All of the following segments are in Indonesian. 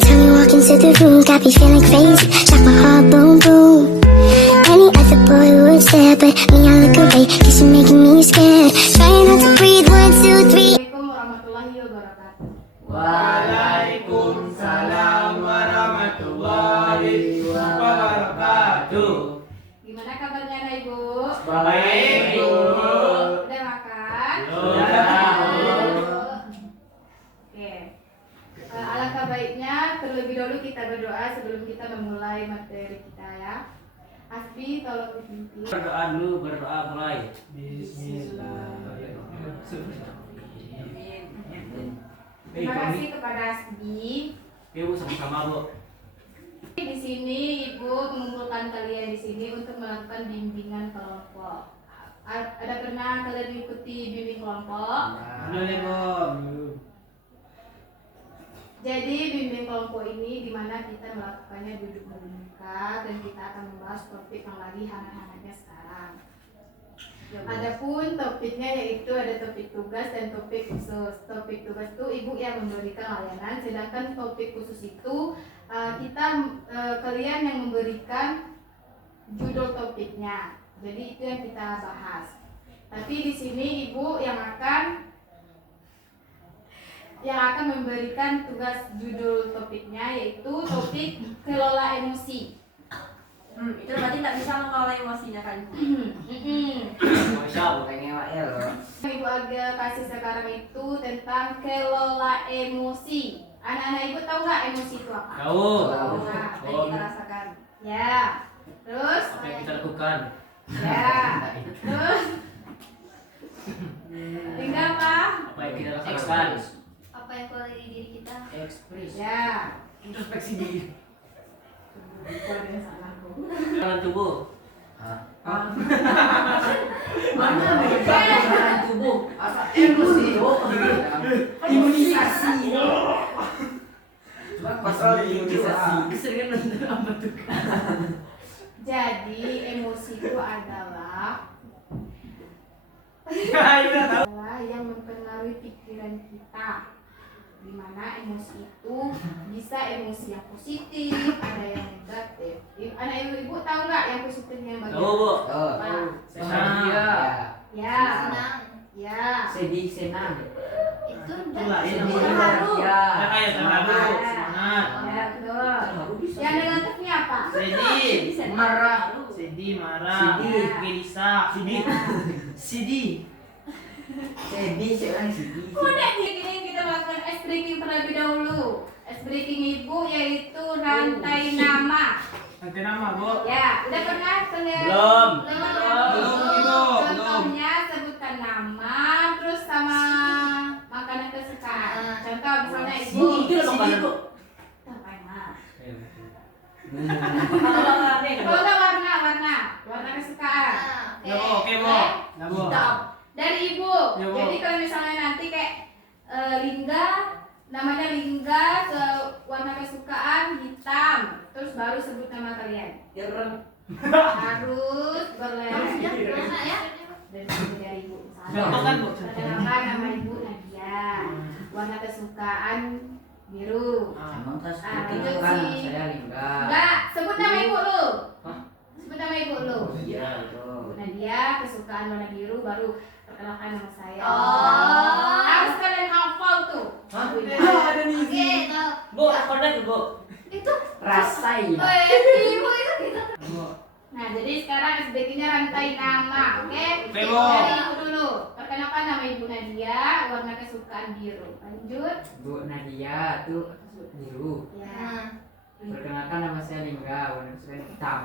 time you walk into the room, got me feeling crazy. Shot my heart, boom, boom. Any other boy would stare, but me, I look away, cause you're making me scared. Trying not to breathe, 1, 2, 3. Assalamualaikum warahmatullahi wabarakatuh. Waalaikumsalam warahmatullahi wabarakatuh. Gimana kabarnya anak ibu? Baik, Bu. Udah makan? Sudah. Oke. Alangkah baiknya terlebih dahulu kita berdoa sebelum kita memulai materi kita ya. Asbi tolong dipimpin. Berdoa dulu, berdoa mulai. Terima kasih kepada Asbi. Ibu sama-sama, Bu. Di sini ibu mengumpulkan kalian di sini untuk melakukan bimbingan kelompok. Ada pernah kalian mengikuti bimbing kelompok? Belum, Bu. Jadi bimbing kelompok ini dimana kita melakukannya duduk bermuka dan kita akan membahas topik yang lagi hangat-hangatnya sekarang. Adapun topiknya yaitu ada topik tugas dan topik khusus. Topik tugas itu ibu yang memberikan layanan, sedangkan topik khusus itu kalian yang memberikan judul topiknya. Jadi itu yang kita bahas. Tapi di sini ibu yang akan memberikan tugas judul topiknya yaitu topik kelola emosi. Itu berarti tak bisa mengelola emosinya kan? Bisa, bukannya WL. Ibu agak kasih sekarang itu tentang kelola emosi. Anak-anak ibu tahu nggak emosi itu apa? Tahu. Nah, apa yang kita rasakan? Ya. Terus? Apa yang kita lakukan? Ya. Terus? Tinggal apa? Apa yang kita rasakan? Apa yang keluar dari diri kita? Ekspres. Ya. Introspeksi diri. Bukan salahku. Jalan tubuh. Mana Jalan tubuh. Asa emosi. imunisasi? Pasal imunisasi. Keseringan nonton apa tuh? Jadi emosi itu adalah yang mempengaruhi pikiran kita. Di mana emosi itu bisa emosi yang positif, ada yang negatif. Anak ibu tahu nggak yang positif yang bagus? Tahu, Bu. Senang. Ya. Senang. Ya. Sedih, senang. Itu Itulah yang terharu. Ya, kayak terharu, Ya. semangat. Ya, betul. Yang negatifnya apa? Sedih, marah. Sedih, marah. Sedih. Gelisah. Sedih. Ya. Sedih. Sedih, seorang sedih. Udah gini kita melakukan ice breaking terlebih dahulu. Ice breaking ibu yaitu rantai nama. Nanti nama, Bu. Ya, udah pernah kalian? Belum. Belum. Contohnya sebutkan nama, terus sama makanan kesukaan. Contoh misalnya ibu. Kalau nggak warna kesukaan. Oke, Bu. Nah, Bu. Hitam. Dari ibu. Ya, Bu. Jadi kalau misalnya nanti kayak Lingga, namanya Lingga, warna kesukaan hitam. Terus baru sebut nama kalian. Harus berlari. Mana ya? Dari ibu. Contohkan, Bu. Perkenalkan nama ibu Nadia. Warna kesukaan biru. Emang tas Ah, itu itu kan sih. saya Lingga. Enggak, sebut nama ibu lu. Hah? Sebut nama ibu lu. Iya betul. Nadia, kesukaan warna biru, baru perkenalkan nama saya. Oh. Harus kalian hafal tuh. Hah? Ada nih. Oke, tahu. Bu, konek, Bu. Itu Rasai. oh ya, ibu itu gitu. Nah, jadi sekarang SBK-nya rantai nama, oke? Oke, Bu. Dari ibu dulu. Perkenalkan nama ibu Nadia, warna kesukaan biru. Lanjut. Bu Nadia tuh biru. Ya. Perkenalkan nama saya Lingga, warna kesukaan hitam.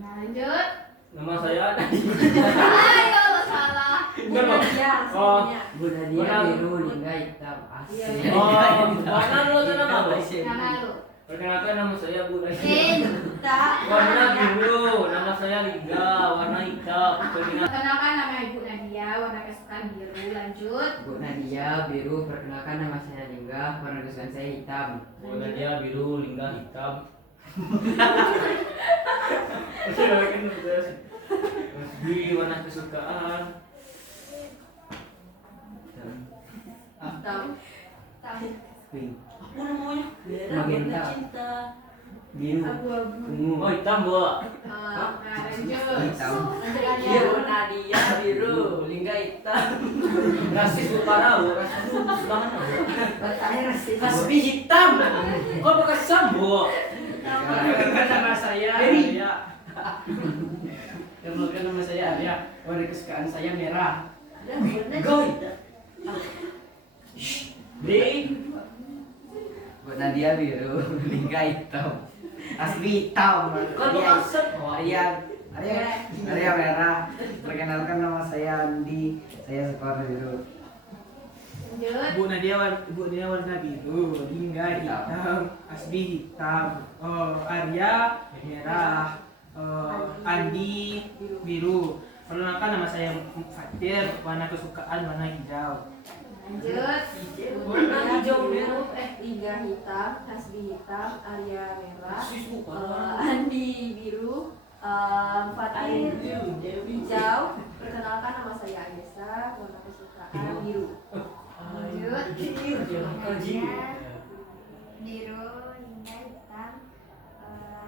Nah, lanjut. Nama saya Ayo, salah. Bukan, Bu. Oh. Bu Nadia Warna- biru, Lingga hitam. Iya, Asik. iya. Warna lu tuh nama apa? Nama lu. Perkenalkan nama saya Bu Nadia. Cinta. Warna biru, nama saya Lingga, warna hitam. Perkenalkan nama ibu Nadia, warna kesukaan biru. Lanjut. Bu Nadia biru, perkenalkan nama saya Lingga, warna kesukaan saya hitam. Bu Nadia biru, Lingga hitam. Di warna kesukaan. Tahu. Tahu. Pink. Apa namanya? Merah warna cinta. Biru. Abu-abu. Ungu. Oh hitam bu. Nah, lanjut. Hitam. Biru Nadia biru. Lingga hitam. Rasis bu parah bu. Rasis bu banget bu. Saya rasis. Hasbi hitam. Kok pakai sam bu? Nama saya Arya. Kenalkan nama saya Arya. Warna kesukaan saya merah. Goy. Di. Buat Nadia biru, Lingga hitam. Asli hitam. Kok pakai sam? Arya merah. Perkenalkan nama saya Andi. Saya sekolah biru. Lanjut. Bu Nadia warna biru, Lingga hitam, Asbi hitam, Arya merah, Andi biru. Perkenalkan nama saya Fatir. Warna kesukaan warna hijau. Lanjut. Warna hijau biru. Lingga hitam. Hasbi hitam. Arya merah. Rasis bu parah. Andi biru. Fatir hijau. Perkenalkan nama saya Agesa. Warna kesukaan biru. Lanjut. Biru, Lingga hitam,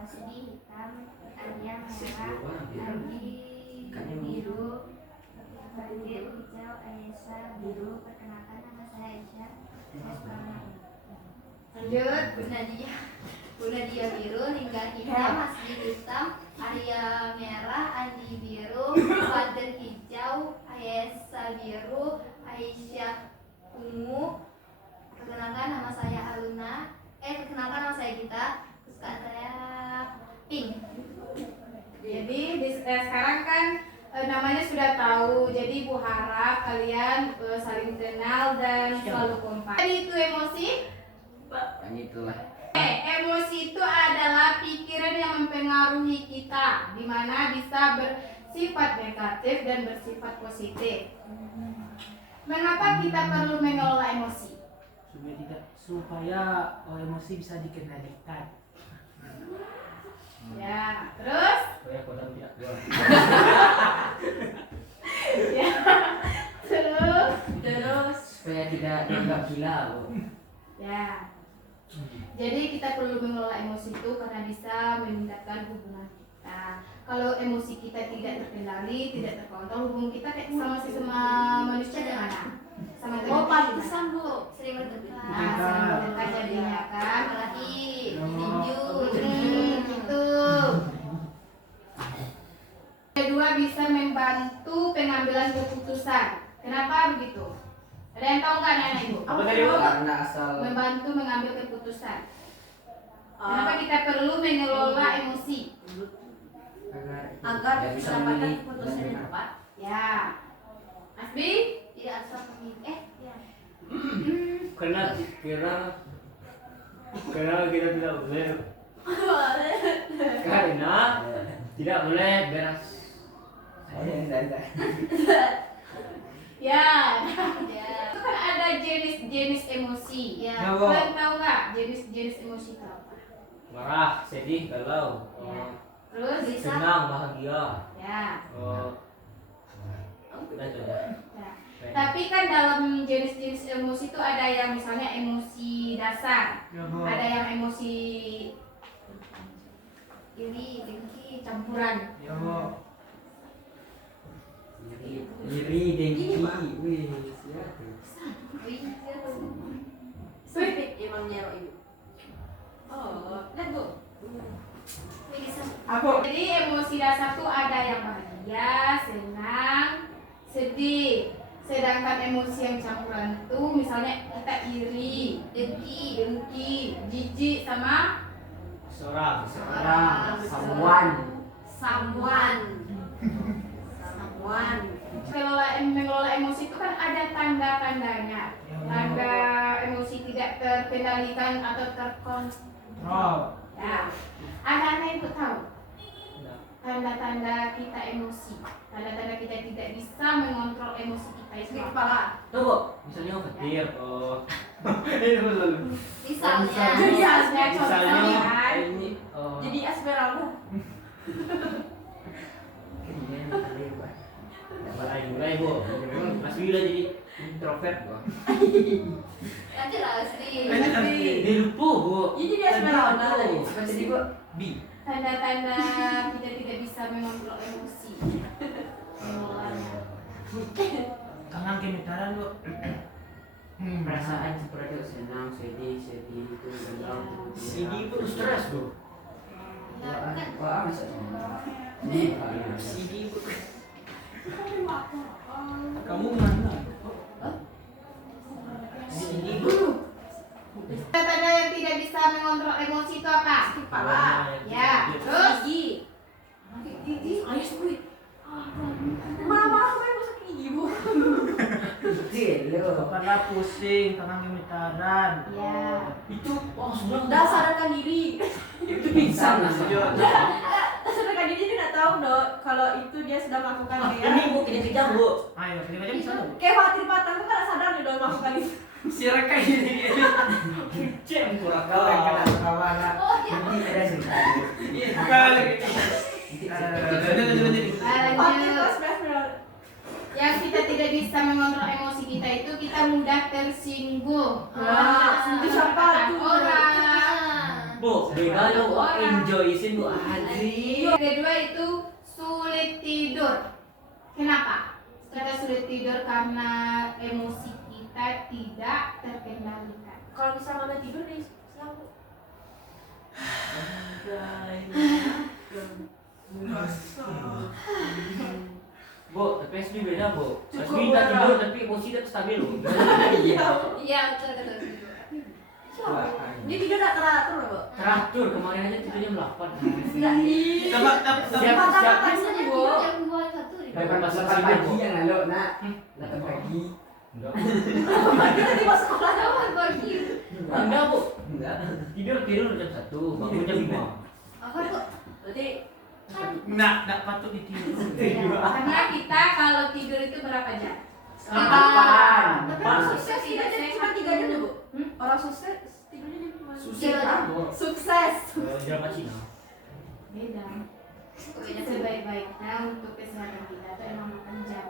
Asbi hitam, Arya merah, Andi biru, Fatir hijau, Aisyah biru. Perkenalkan nama saya Aisyah. Saya sekolah. Lanjut. Bu Nadia biru, Lingga hitam, Asbi hitam, Arya merah, Andi biru, Fatir hijau, Aisyah biru, Aisyah ungu. Perkenalkan nama saya Aluna. Perkenalkan nama saya Gita. Kesukaan saya pink. Jadi sekarang kan namanya sudah tahu. Jadi Bu harap kalian saling kenal dan selalu kompak. Tadi itu emosi. Yang itulah. Emosi itu adalah pikiran yang mempengaruhi kita, di mana bisa bersifat negatif dan bersifat positif. Mengapa kita perlu mengelola emosi? Supaya emosi bisa dikendalikan. Ya, terus? Kayak kodam tidak gua. Ya, terus? Terus Supaya tidak dianggap gila, Bu. Ya. Jadi kita perlu mengelola emosi itu karena bisa meningkatkan hubungan kita. Kalau emosi kita tidak terkendali, tidak terkontrol, hubungan kita kayak sama manusia gimana? Sama Oh, pantesan Bu, sering berdebat. Nah, sering berdebat jadinya kan. Apalagi Oh. tinju. Gitu. Kedua bisa membantu pengambilan keputusan. Kenapa begitu? Ada yang tahu nggak nenek ibu? Apa tadi, Bu? Karena asal Membantu mengambil keputusan. Kenapa kita perlu mengelola emosi? agar tidak bisa mendapatkan memilih keputusan yang tepat. Ya, Asbi? Tidak asal memilih. Ya. Karena kita tidak boleh. Karena tidak boleh beras. saya Ya, Ya. itu kan ada jenis-jenis emosi. Ya. Ya, Bu. Kalian tahu nggak jenis-jenis emosi itu apa? Marah, sedih, galau, Ya. Terus? senang, bahagia. Ya. Udah itu aja. Ya. Tapi kan dalam jenis-jenis emosi itu ada yang misalnya emosi dasar, Ya, Bu. ada yang emosi Iri, dengki, campuran. Ya, Bu. iri dengki. Wih, siapa? Spesifik imamnya ibu. Oh, lihat Bu. Apa? Jadi emosi dasar tuh ada yang bahagia, senang, sedih. Sedangkan emosi yang campuran itu misalnya kita iri, dengki, jijik sama Seorang. Samuan. Samuan. mengelola emosi itu kan ada tanda-tandanya. Tanda emosi tidak terkendalikan atau terkontrol. Ya. Ada yang ibu tahu? Tanda-tanda kita emosi. Tanda-tanda kita tidak bisa mengontrol emosi kita itu Sakit apa? kepala. Tuh Bu, misalnya petir. Ini betul. Misalnya. Misalnya Misalnya contohnya ini. Jadi Esmeralda. mulai Bu. Memang Mas Wila jadi Introvert gua. Lanjut Asri. Ini lupa bu. Ini dia sebenarnya tadi. Jadi gua B. Tanda-tanda kita tidak bisa mengontrol emosi. Kangen kemitaran bu. Perasaan seperti senang, sedih itu galau. CD itu stres bu. Ya, kan. Wah, bisa. CD bu. Kamu mana? CD bu. Tanda-tanda yang tidak bisa mengontrol emosi itu apa? Kepala. Ya, terus Gigi. Ayo squid. Mama aku yang masak gigi bu. Gelo. Kepala pusing, kangen kemitaran. ya. Itu oh sebelum Dah sadarkan diri. itu pingsan lah. Sadarkan diri dia nggak tahu dong kalau itu dia sedang melakukan Ini bu kejam bu. Ayo, kita aja bisa bu. Kayak khawatir patah tuh kan sadar nih dong melakukan itu. Si Reka ini. Cem kurang Kau yang kena kau. kawana. Oh, iya. Ini ada sih. Iya. Balik. Khawatir Lanjut. terus benar. Yang kita tidak bisa mengontrol emosi kita itu kita mudah tersinggung. Itu siapa tuh? Orang. Bu, beda lo enjoy sih bu Adri. Yang kedua itu sulit tidur. Kenapa? Kita sulit tidur karena emosi kita tidak terkendalikan. Kalau misalnya nggak tidur nih siang. Bu, tapi SB beda bu. Cukup, SB nggak Bu. tidur tapi emosi dia stabil loh. Iya, betul betul. Dia tidur nggak teratur loh. Teratur kemarin aja tidurnya jam 8. Nggak ih. Siap, Patah-patahnya Biasanya bu. jam 2 1 di Delapan pas Selamat pagi yang lalu, nak. 8 pagi. Enggak. Kita di masa sekolah. Selamat pagi. Enggak bu. Enggak. Tidur jam 1, bangun jam 5. Apa tuh? Berarti Nggak patut ditiru. Karena kita kalau tidur itu berapa jam? Delapan. tapi orang sukses tidurnya cuma 3 jam ya bu. Hmm? Orang sukses tidurnya cuma Iya. sukses. Drama Cina. Beda. Sebaik-baiknya untuk kesehatan kita itu emang makan jam.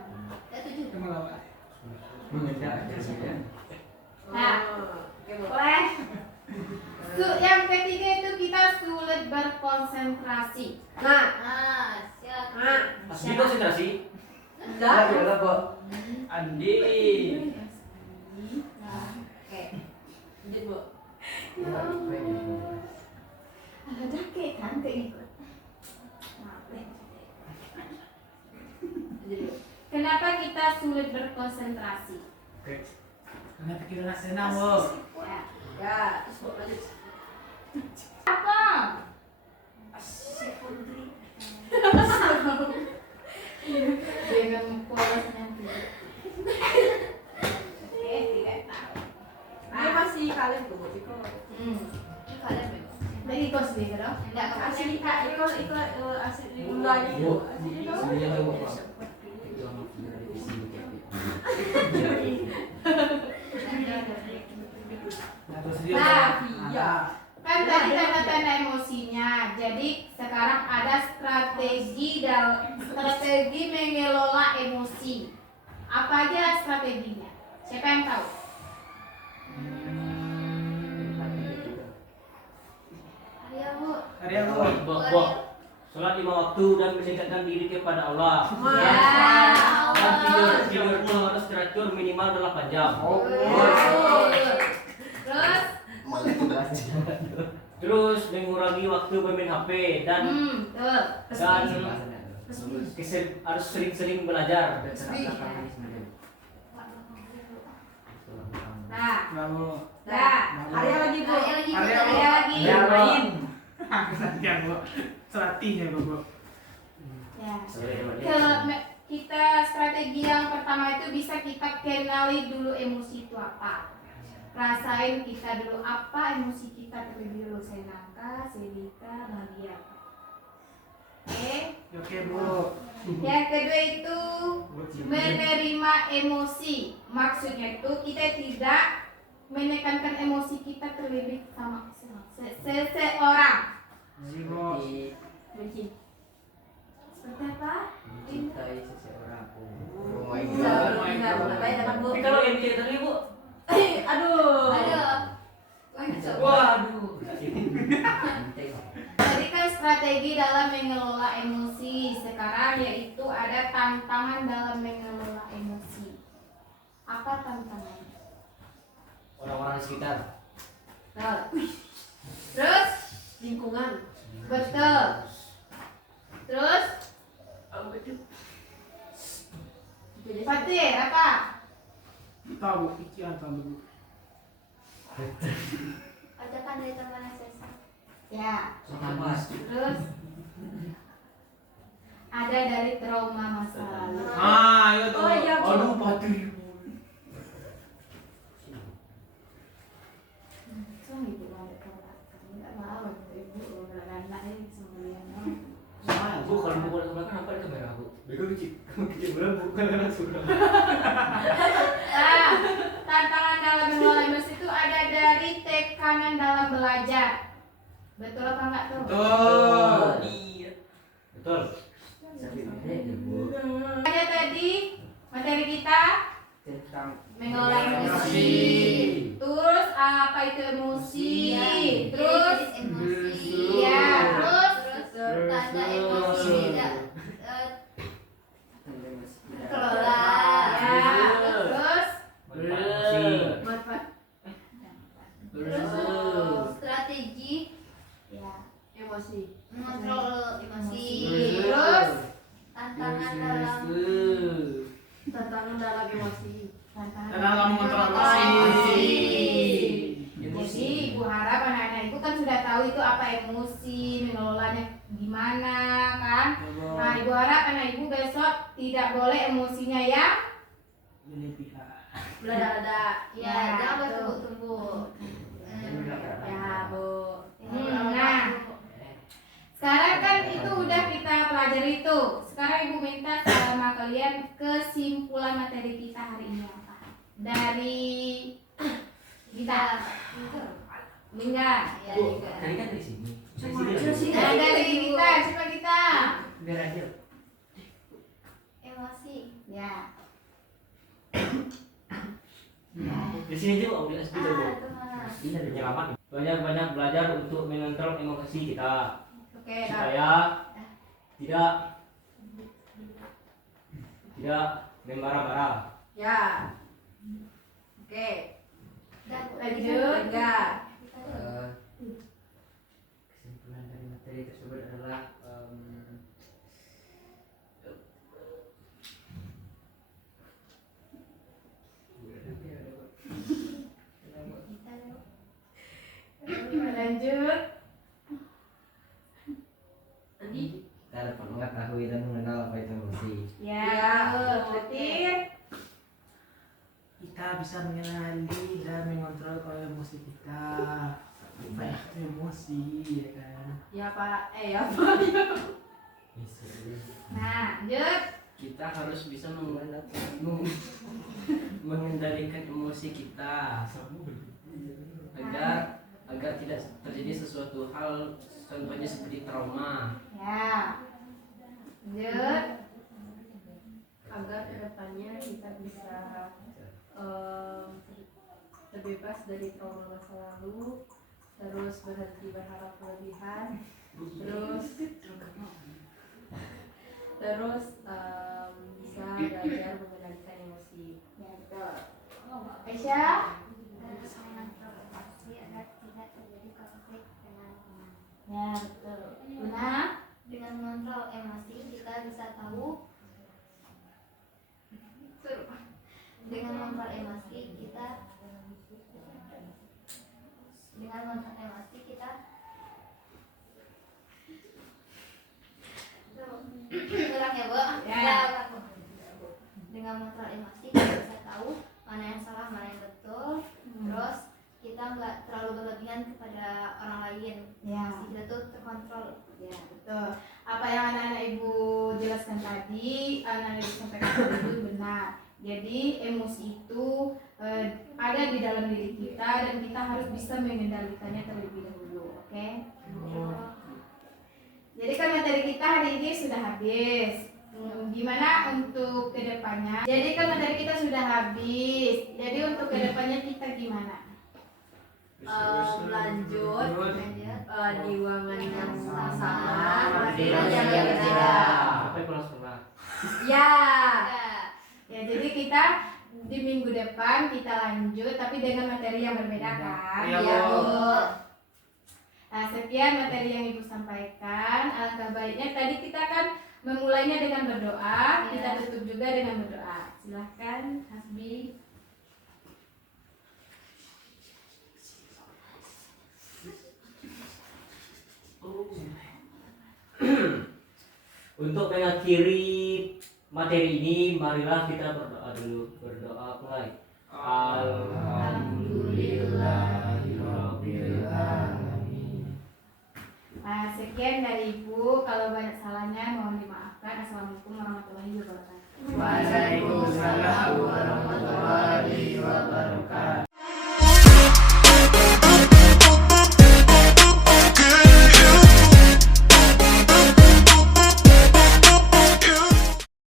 Ya 7. Mengedak aja sih kan. Nah, boleh. Yang ketiga itu kita sulit berkonsentrasi. Nah, Ah, siap. Asli konsentrasi. enggak. Ya lah, Bu. Andi. Oke. Lanjut bu. Ada jaket kan keikut. Maaf deh. Lanjut bu. Kenapa kita sulit berkonsentrasi? Karena pikiran senang bu. Ya. Ya, terus bu lanjut. Apa? Asyik putri. Dengan polos nanti. Oke, tidak tahu. Dia masih kalian tuh bu. Iko. Ini kalian memang. Lagi kos nih dong. Enggak kamu Asli kak. Iko asli mulanya Bu, bu. Asli dong. sebenarnya Bu. Nah, iya. kan tadi tanda-tanda emosinya. Jadi sekarang ada strategi mengelola emosi. Apa aja strateginya? Siapa yang tahu? Ayo, Bu. Karya bu. Bu. Sholat 5 waktu dan mendekatkan diri kepada Allah. Ya. Dan tidur itu harus teratur minimal 8 jam. Terus, Terus mengurangi waktu bermain HP dan tuh. harus sering-sering belajar. Nah, Lalu. nah. Arya lagi bu. Ayo lagi. Arya, Bu. Ada lagi. Ya, main. Kesantian bu. Selatihnya bu. Ya. Kita strategi yang pertama itu bisa kita kenali dulu emosi itu apa. Rasain kita dulu apa emosi kita terlebih dulu, senangkah, sedihkah, bahagia. Oke. Oke bu. Yang kedua itu menerima emosi. Maksudnya itu kita tidak menekankan emosi kita terlebih sama seseorang. Jadi bu. Benci. Seperti apa? Mencintai seseorang. my Ingat, god. ingat, katanya dapat Bu. Tapi kalau yang dia tadi bu, Aduh. Aduh. waduh. Tadi kan strategi dalam mengelola emosi. Sekarang yaitu ada tantangan dalam mengelola emosi. Apa tantangannya? Orang-orang sekitar. Nah, Terus, lingkungan. betul. Terus, Fatir apa? Tahu iki apa Bu? Ajakan dari teman SSA. Ya. Mas. Terus, ada dari trauma masa lalu. Ah, iya tuh. Oh iya Bu. Aduh Patri. Cuma ibu ada keluarga, nggak mau ibu anak-anaknya semuanya. Bu kalau bu boleh belakang apa di kamera bu? Bego kecil, kecil beneran bukan langsung. Nah, tantangan dalam mengelola emosi itu ada dari tekanan dalam belajar. Betul apa enggak tuh? Betul. Iya. Betul. Sakit pendek ya Bu. Ada tadi materi kita Tentang mengelola emosi. Terus apa itu emosi? Terus emosi. ya, terus Tanda emosi tidak kelola. ya, terus Betul. terus Strategi ya, Emosi. mengontrol emosi. terus Tantangan dalam Tantangan dalam emosi. Dalam mengontrol emosi. Jadi ibu harap anak-anak ibu kan sudah tahu itu apa emosi, mengelolanya gimana kan. Nah ibu harap anak ibu besok tidak boleh emosinya ya. Belada-ada. ya jangan bertumbuh-tumbuh. Ya Bu. Nah sekarang kan itu udah kita pelajari itu. Sekarang ibu minta sama kalian kesimpulan materi kita hari ini apa? Dari kita Lingga. Ya, Bu, juga. tadi kan dari sini. Cuma Dari sini. sini. Nah, dari kita, coba kita. biar aja. Emosi. Ya. Di sini aja bu, di SD bu. Tuhan. Iya ada Penyelamat. Banyak-banyak belajar untuk mengontrol emosi kita Oke, dah. supaya tidak membarah-barah. Ya. Oke. Lanjut. Enggak. Kesimpulan dari materi tersebut adalah Lanjut. Tadi. Kita dapat mengetahui dan mengenal apa itu emosi. Ya, Fatir. Kita bisa mengenali dan mengontrol kalau emosi kita. Apa itu emosi ya kan? Ya Pak. Ya Pak. Nah, lanjut. Kita harus bisa mengendalikan emosi kita agar tidak terjadi sesuatu hal contohnya seperti trauma. Ya. Lanjut. Agar kedepannya kita bisa terbebas dari trauma masa lalu, terus berhenti berharap berlebihan, terus bisa belajar mengendalikan emosi. Ya, betul. Aisyah. Emosi agar tidak terjadi konflik dengan teman. Ya, betul. Luna. Dengan mengontrol emosi kita bisa tahu. Dengan mengontrol emosi kita kurang ya Bu. Ya. Dengan mengontrol emosi kita bisa tahu mana yang salah mana yang betul. Terus kita nggak terlalu berlebihan kepada orang lain. Ya. Emosi kita tuh terkontrol. Ya, betul. Apa yang anak-anak ibu jelaskan tadi, anak-anak ibu sampaikan tadi itu benar. Jadi emosi itu ada di dalam diri kita dan kita harus bisa mengendalikannya terlebih dahulu, oke? Jadi kan materi kita hari ini sudah habis. gimana untuk kedepannya? Jadi kan materi kita sudah habis. Jadi untuk kedepannya kita gimana? Lanjut di ruangan yang sama, materi Sama. yang berbeda. Sampai pulang sekolah. Ya. Ya, jadi kita di minggu depan kita lanjut tapi dengan materi yang berbeda kan? Iya, Ya, Bu. Bu. Nah, sekian materi yang Ibu sampaikan. Alangkah baiknya tadi kita kan memulainya dengan berdoa, kita tutup juga dengan berdoa. Silahkan, Hasbi. Untuk mengakhiri materi ini, marilah kita berdoa dulu. Berdoa mulai. Alhamdulillahirobbilalamin. Nah, sekian dari Ibu. Kalau banyak salahnya mohon dimaafkan. Assalamualaikum warahmatullahi wabarakatuh. Waalaikumsalam warahmatullahi wabarakatuh.